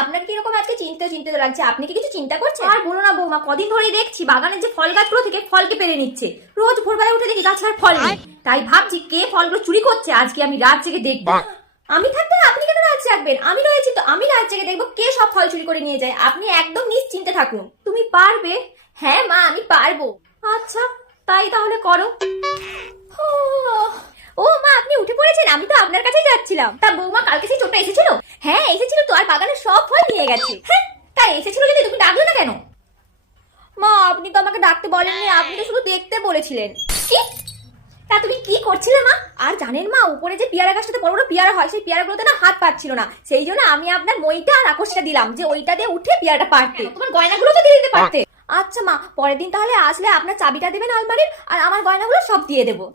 আপনার কি এরকম আজকে চিন্তিত চিন্তিত লাগছে? আপনি কি কিছু চিন্তা করছেন? আর বলো না বৌমা, কদিন ধরেই দেখছি বাগানের যে ফল গাছগুলো থেকে ফলকে পেরে নিচ্ছে। রোজ ভোরবেলা উঠে দেখি গাছের ফল নেই। তাই ভাবছি কে ফলগুলো চুরি করছে, আজকে আমি রাত জেগে দেখবো। আমি থাকতে আপনি কেন রাত জাগবেন? আমি রয়েছি তো, আমি রাত জেগে দেখবো কে সব ফল চুরি করে নিয়ে যায়। আপনি একদম নিশ্চিন্তে থাকুন। তুমি পারবে? হ্যাঁ মা, আমি পারবো। আচ্ছা, তাই তাহলে করো। ও মা, আপনি উঠে পড়েছেন? আমি তো আপনার কাছেই যাচ্ছিলাম। তা বৌমা, কালকে সেই চোরটা এসেছিল? হ্যাঁ এসেছিল তো, আর বাগানের সব ফল নিয়ে গেছে। হ্যাঁ, তাই এসেছিল যদি তুমি ডাকলে না কেন? মা, আপনি তো আমাকে ডাকতে বলেননি, আপনি তো শুধু দেখতে বলেছিলেন। কি? তা তুমি কি করছিলে মা? আর জানেন মা, উপরে যে পেয়ারা গাছটাতে বড় বড় পেয়ারা হয়, সেই পেয়ারাগুলোতে না হাত পাচ্ছিল না। সেই জন্য আমি আপনার মইটা আর আকর্ষটা দিলাম যে ওইটা দিয়ে উঠে পেয়ারাটা পারতে। তোমার গয়নাগুলো তো দিয়ে দিতে পারতে। আচ্ছা মা, পরের দিন তাহলে আসলে আপনার চাবিটা দেবেন আলমারির, আর আমার গয়নাগুলো সব দিয়ে দেবো।